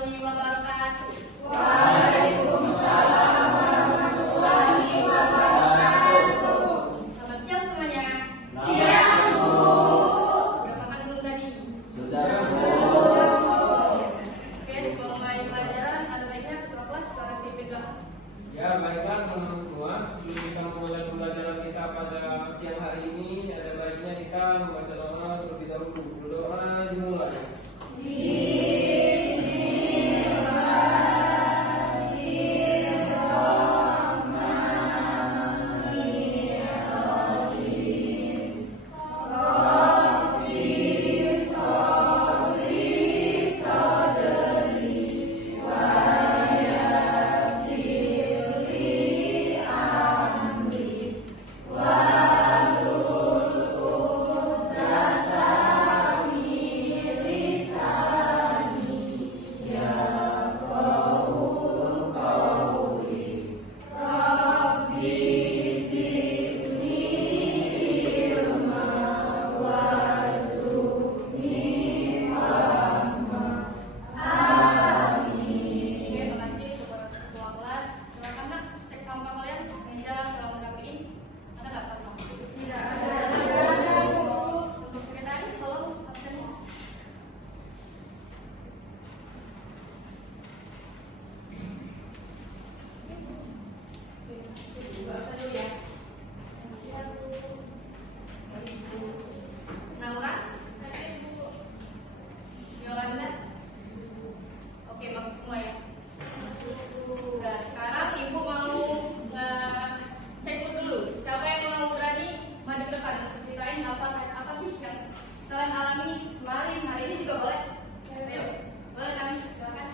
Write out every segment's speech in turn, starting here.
warahmatullahi wabarakatuh. Waalaikumsalam warahmatullahi wabarakatuh. Selamat siang semuanya. Siang, Bu. Sudah makan belum tadi? Sudah, Bu. Oke, sebelum mulai pelajaran, ada baiknya ketua kelas sekarang pimpin doa. Ya, baiklah teman-teman semua. Sebelum kita memulai pembelajaran kita pada siang hari ini, ada baiknya kita membaca doa terlebih dahulu. Doa dimulai. Oke, makasih kepada ketua kelas. Silakan nak, cek sampah kalian, meja tolong rapiin. Ada nggak sampah? Tidak ada. Untuk sekretaris, tolong absen. Buka dulu ya. Naura, Yolanda. Oke, masuk semua ya. Udah, sekarang ibu mau cek dulu. Siapa yang mau berani maju ke depan? Ceritain apa sih yang kalian alami kemarin, hari ini juga boleh. Ayo, boleh kami, silakan.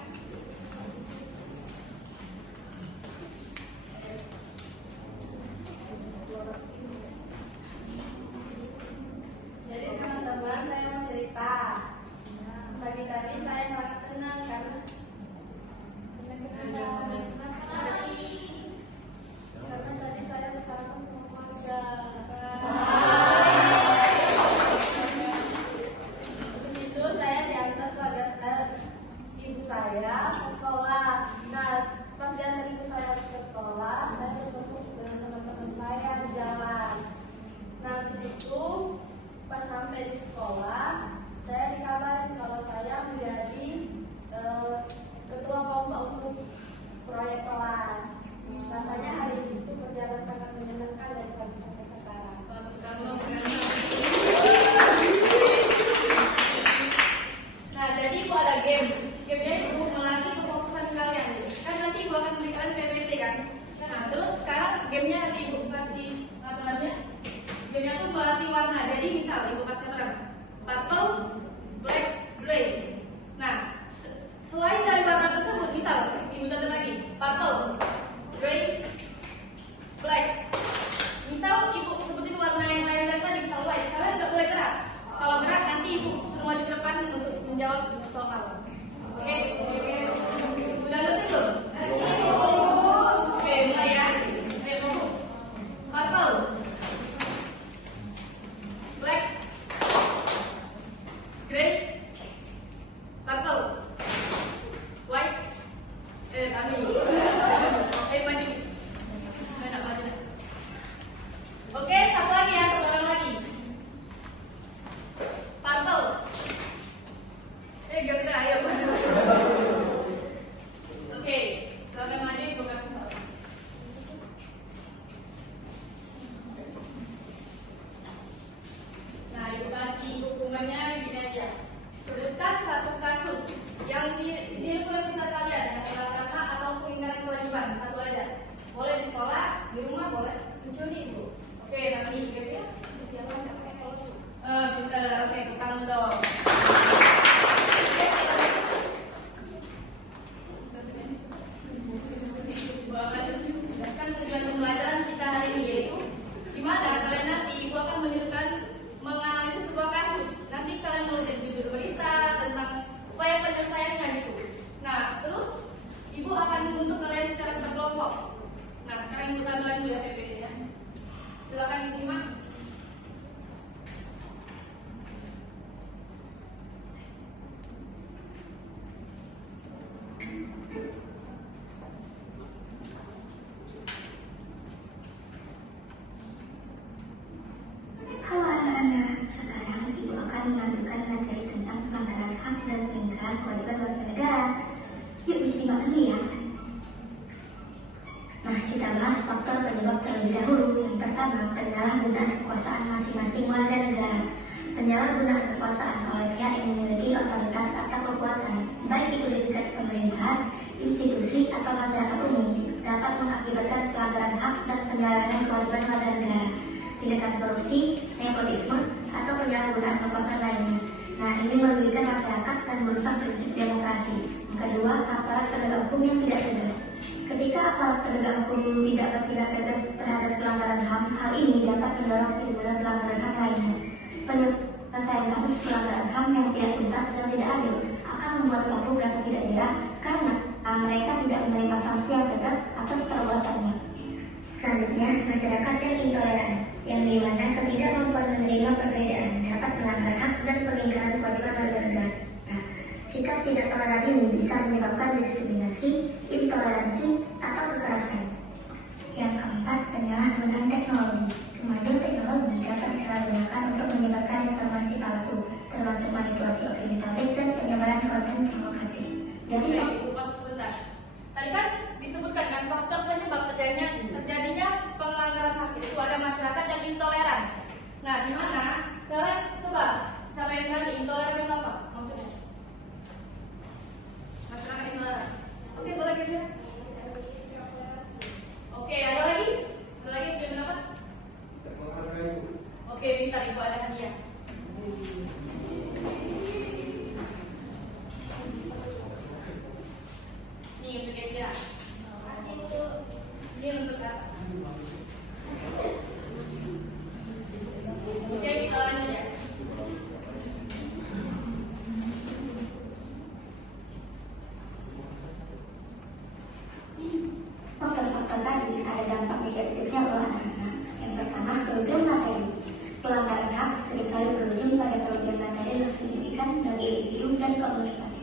Jadi teman-teman, saya mau cerita. Pagi tadi saya sangat senang karena tadi saya bersama sama keluarga. Habis itu saya diantar keluarga ibu saya ke sekolah. Nah, pas diantar ibu saya ke sekolah, saya bertemu dengan teman-teman saya di jalan. Nah, habis itu pas sampai di sekolah, saya dikabarin kalau saya menjadi ketua kelompok untuk proyek kelas. Rasanya hari itu berjalan sangat menyenangkan dari pagi sampai sekarang. Bagus banget. Nah, jadi ibu ada game. Gamenya ibu melatih kefokusan kalian. Kan nanti ibu akan beri kalian PPT kan. Nah, terus sekarang gamenya nanti ibu kasih apa namanya? Gamenya tuh melatih warna. Jadi misal ibu kasih warna purple, black, gray. Nah, selain dari warna tersebut, misal ibu tambah lagi purple, gray, black. Misal ibu sebutin warna yang lain tadi, misal white. Kalian nggak boleh gerak. Kalau gerak nanti ibu suruh maju ke depan untuk menjawab soal. Oke? Udah ngerti belum? Oke, mulai ya. Ayo, purple, black, gray, purple, white. Tadi. Maju. Enak maju. Oke, satu lagi ya, satu orang lagi. Purple. Gimana? Ayo maju. Oke, silakan maju, ibu kasih tahu. Nah, ibu kasih hukumannya gini aja. Sebutkan satu kasus yang dilakukan sekitar kalian, yang kata atau pelanggaran kewajiban, satu aja. Boleh di sekolah, di rumah boleh. Mencuri, Bu. Oke, nanti ya. Di jalan nggak pakai helm. Oke, tangan dong. Jelaskan tujuan pembelajaran kita hari ini yaitu di mana kalian nanti ibu akan menyuruhkan menganalisis sebuah kasus. Nanti kalian menulis judul berita tentang upaya penyelesaiannya gitu. Nah, terus ibu akan untuk kalian secara berkelompok. Nah, sekarang ibu tambahin dulu ya PPT ya. Nah, kita bahas faktor penyebab terlebih dahulu. Yang pertama, penyalahgunaan kekuasaan masing-masing warga negara. Penyalahgunaan kekuasaan oleh pihak yang memiliki otoritas atau kekuatan, baik itu di tingkat pemerintahan, institusi, atau masyarakat umum, dapat mengakibatkan pelanggaran hak dan penyalahan kewajiban warga negara, tindakan korupsi, nepotisme, atau penyalahgunaan kekuasaan lainnya. Nah, ini merugikan masyarakat dan merusak prinsip demokrasi. Yang kedua, aparat penegak hukum yang tidak tegas. Ketika aparat penegak hukum tidak bertindak tegas terhadap pelanggaran HAM, hal ini dapat mendorong timbulan pelanggaran HAM lainnya. Penyelesaian kasus pelanggaran HAM yang tidak tuntas dan tidak adil akan membuat pelaku merasa tidak jerah karena mereka tidak menerima sanksi yang tegas atas perbuatannya. Selanjutnya, masyarakat yang intoleran, yang dimana ketidakmampuan menerima perbedaan dapat melanggar hak dan pengingkaran kewajiban warga negara. Nah, sikap tidak toleran ini bisa menyebabkan diskriminasi, intoleransi, atau kekerasan. Yang keempat, penyalahgunaan teknologi. Kemajuan teknologi dapat disalahgunakan untuk menyebarkan informasi palsu, termasuk manipulasi opini publik dan penyebaran konten provokatif. Jadi, Pas sebentar. Tadi kan disebutkan kan faktor penyebab terjadinya pelanggaran hak itu ada masyarakat yang intoleran. Nah, di mana? Kalian coba sampaikan intoleran itu apa maksudnya? Masyarakat intoleran. Oke, boleh gitu. Oke, ada lagi? Ada lagi punya pendapat? Tidak menghargai. Oke, minta ibu ada hadiah. Nih untuk kira-kira. Ini untuk apa? Oke, kita lanjut ya. faktor-faktor tadi ada dampak negatifnya buat anak-anak. Yang pertama, kerugian materi. Pelanggaran hak seringkali berujung pada kerugian materi yang signifikan bagi individu dan komunitas.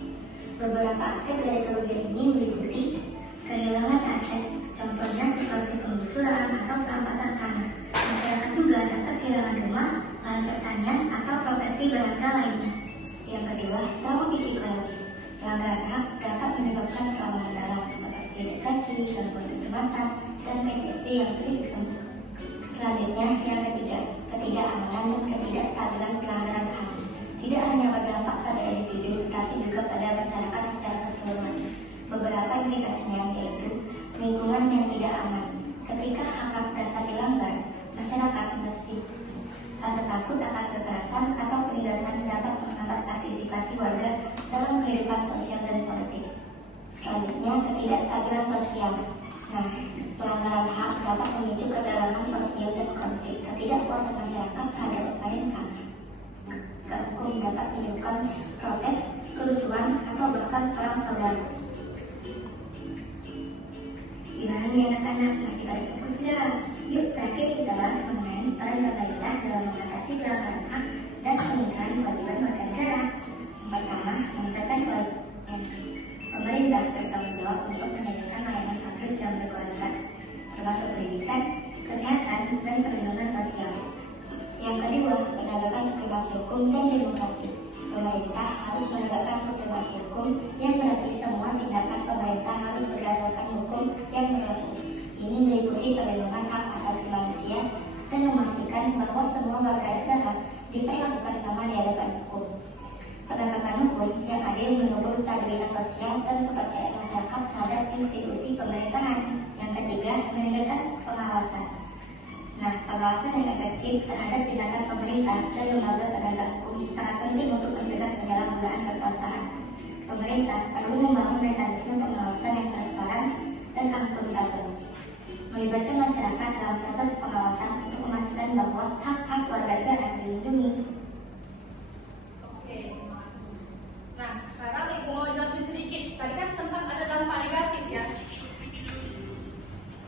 Beberapa aspek dari kerugian ini meliputi kehilangan aset, contohnya seperti penggusuran atau perampasan tanah. Masyarakat juga dapat kehilangan rumah, lahan pertanian, atau properti berharga lainnya. Yang kedua, trauma psikologis. Pelanggaran hak dapat menyebabkan trauma dalam seperti depresi, gangguan kecemasan, dan PTSD yang sulit disembuh. Selanjutnya, yang ketiga, ketidakamanan dan ketidakstabilan pelanggaran HAM. Tidak hanya berdampak pada individu, tetapi juga pada masyarakat secara keseluruhan. Beberapa implikasinya yaitu lingkungan yang tidak aman. Ketika hak-hak dasar dilanggar, masyarakat mesti takut akan kekerasan atau penindasan dapat menghambat partisipasi warga dalam kehidupan sosial dan politik. Selanjutnya, ketidakstabilan sosial. Nah, pelanggaran HAM dapat memicu kedalaman sosial dan konflik. Ketidakpuasan masyarakat terhadap upaya HAM. Hukum dapat menyebabkan protes, kerusuhan, atau bahkan perang saudara. Gimana nih anak-anak? Masih pada fokus nggak? Yuk, terakhir kita bahas mengenai peran pemerintah dalam mengatasi pelanggaran hak dan pengingkaran kewajiban warga negara. Yang pertama, menegakkan kewajiban. Pemerintah bertanggung jawab untuk menyediakan layanan publik yang berkualitas, termasuk pendidikan, kesehatan, dan perlindungan sosial. Yang kedua, penegakan supremasi hukum dan demokrasi. Pemerintah harus menegakkan supremasi hukum yang berarti semua tindakan pemerintah harus berdasarkan hukum yang berlaku. Ini meliputi perlindungan hak asasi manusia dan memastikan bahwa semua warga negara diperlakukan sama di hadapan hukum. Penegakan hukum yang adil mendukung stabilitas sosial dan kepercayaan masyarakat terhadap institusi pemerintahan. Yang ketiga, menegakkan pengawasan. Nah, pengawasan yang efektif terhadap tindakan pemerintah dan lembaga penegak hukum sangat penting untuk mencegah penyalahgunaan kekuasaan. Pemerintah perlu membangun mekanisme pengawasan yang transparan dan akuntabel, melibatkan masyarakat dalam proses pengawasan untuk memastikan bahwa hak-hak warga negara dilindungi. Oke, makasih. Nah, sekarang ibu mau jelasin sedikit. Tadi kan tentang ada dampak negatif ya.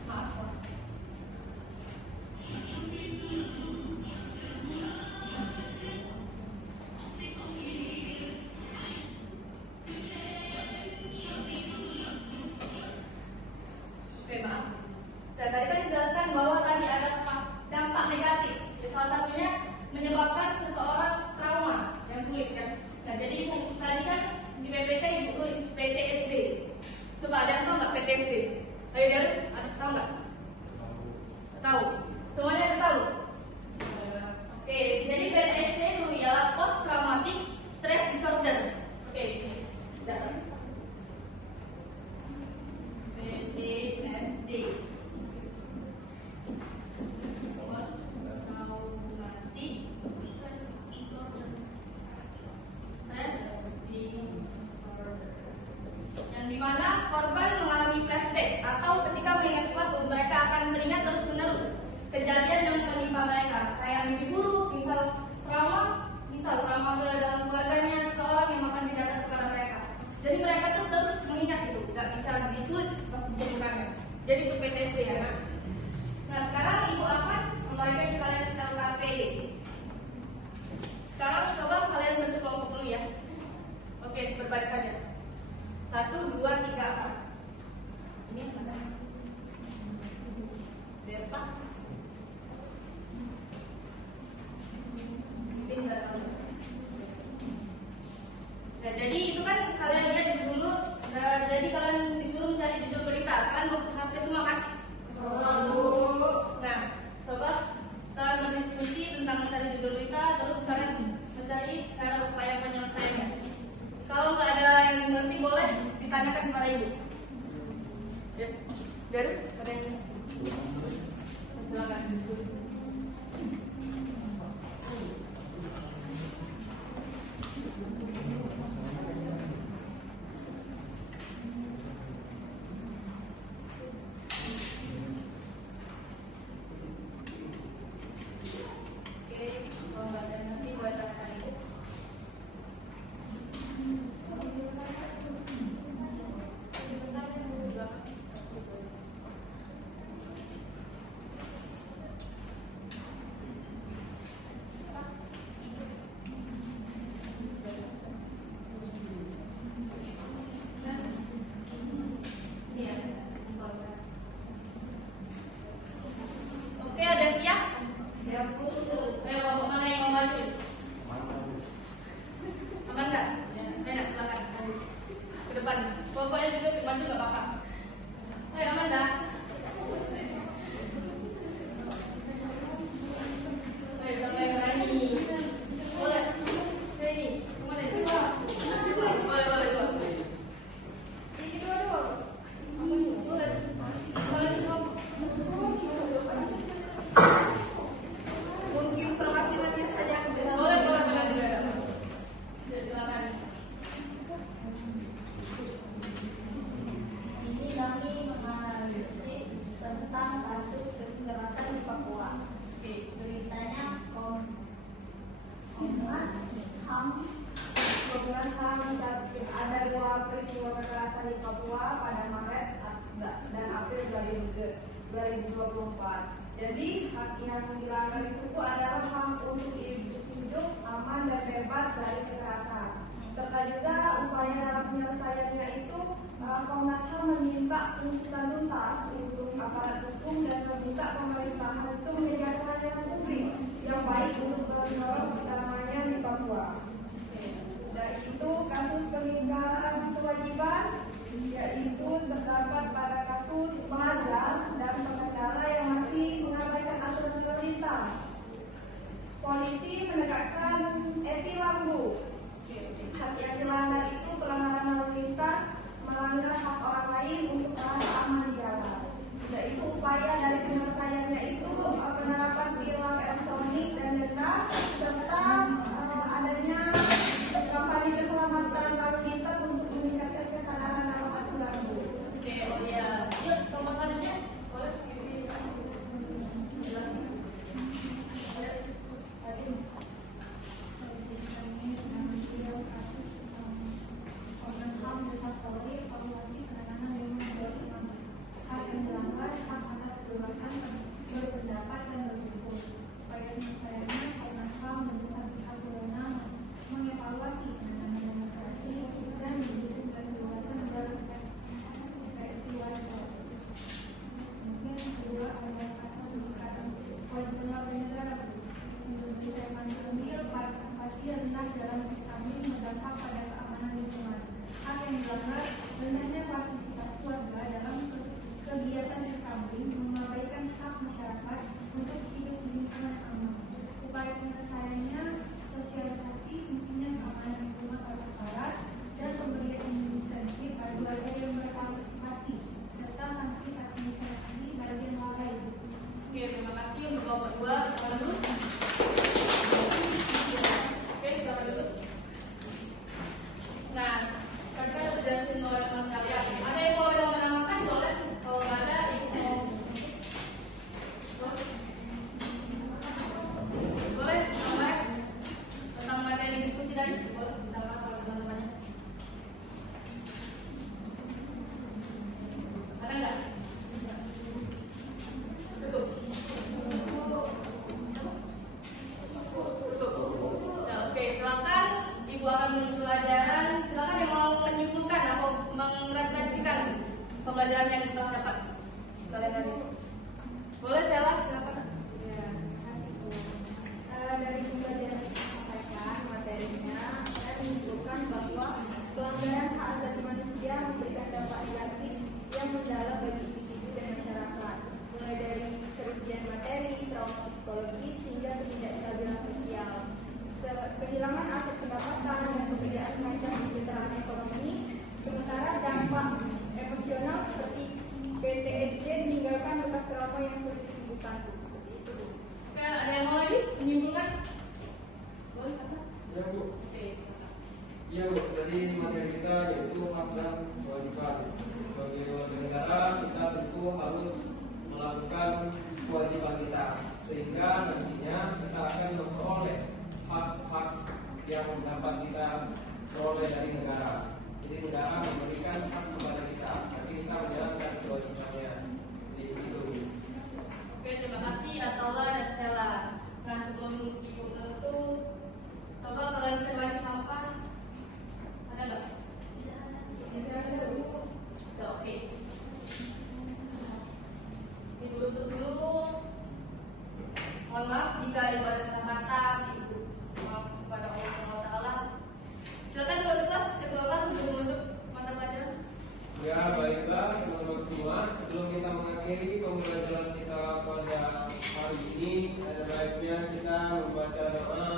Maaf, Pak. Oke, maaf. Dan tadi kan dijelaskan bahwa tadi ada dampak negatif. Ya, salah satunya menyebabkan seseorang Tahu nggak? Tahu. Semuanya tahu. Oke, jadi PTSD itu ialah post traumatic stress disorder. Oke, sini. PTSD. Post traumatic stress disorder. Stress disorder. Yang dimana korban mengalami flashback atau ketika mengingat sesuatu mereka akan teringat terus-menerus kejadian yang menimpa mereka, kayak mimpi buruk, misal trauma ke dalam keluarganya seseorang yang akan didatang kepada mereka. Jadi mereka tuh terus mengingat itu, nggak bisa disulit pas bisa bukannya. Jadi itu PTSD ya. Nah sekarang Ibu akan membagikan kalian LKPD. Sekarang coba kalian bentuk kelompok dulu ya. Oke, berbaris saja. 1, 2, 3, 4. Ini ada delta. Nah, jadi itu kan kalian lihat dulu. Jadi kalian disuruh mencari judul berita. Kalian mau HP semua kan? Nah, coba kalian berdiskusi tentang mencari judul berita. Terus kalian mencari cara upaya penyelesaiannya. Kalau nggak ada yang mengerti boleh ditanyakan kepada ibu. Ya, Garu, ada yang silakan diskusi. Oke, ada siap? Ya, Bu. Ayo, bapak mana yang mau maju? Aman nggak? Enak, silakan. Ke depan. Bapaknya juga maju nggak apa-apa. Ayo, aman dah. Ayo, siapa yang berani? Boleh. Sini. Kemana itu? Boleh. Ini dua dong. Boleh. Mungkin perwakilannya saja. Boleh perwakilan juga. Silakan. Sini kami menganalisis tentang kasus kekerasan di Papua. Beritanya Komnas HAM. Komnas HAM ada 2 peristiwa kekerasan di Papua pada Maret dan April 2024. Jadi hak yang dilanggar itu adalah hak untuk hidup aman dan bebas dari kekerasan. Serta juga upaya dalam penyelesaiannya itu Komnas HAM meminta tuntutan tuntas untuk aparat hukum dan meminta pemerintahan itu menyediakan pelayanan publik yang baik untuk mendorong perdamaian di Papua. Dan itu kasus pelanggaran kewajiban yaitu terdapat pada kasus pelajar dan pengendara yang masih mengabaikan aturan lalu lintas. Polisi menegakkan etilambu. Hak yang dilanggar itu pelanggaran lalu lintas, melanggar hak orang lain untuk merasa aman di jalan. Yaitu upaya dari penyelesaiannya itu penerapan tilang elektronik dan denda serta adanya kampanye keselamatan lalu lintas untuk meningkatkan kesadaran dalam aturan. Oke, oh iya. Yuk, pemakanannya. Boleh. yang sulit disembuhkan, Bu. Seperti itu, Bu. Oke, ada yang mau lagi menyimpulkan? Boleh, Kak? Ya Bu. Oke, silakan. Iya Bu, jadi materi kita yaitu hak dan kewajiban. Sebagai warga negara kita tentu harus melakukan kewajiban kita, sehingga nantinya kita akan memperoleh hak-hak yang dapat kita peroleh dari negara. Jadi negara memberikan hak kepada kita, tapi kita menjalankan kewajibannya. Jadi itu. Oke, terima kasih Atola dan Sela. Nah, sebelum Ibu menutup, coba kalian cek lagi sampah. Ada nggak? Tidak ada, Bu. Udah, oke. Ibu tutup dulu. Mohon maaf jika Ibu ada salah kata, Ibu maaf kepada Allah Subhanahu wa Ta'ala. Silakan ketua kelas untuk menutup mata pelajaran. Ya baiklah teman-teman semua, sebelum kita mengakhiri pembelajaran kita pada hari ini, ada baiknya kita membaca doa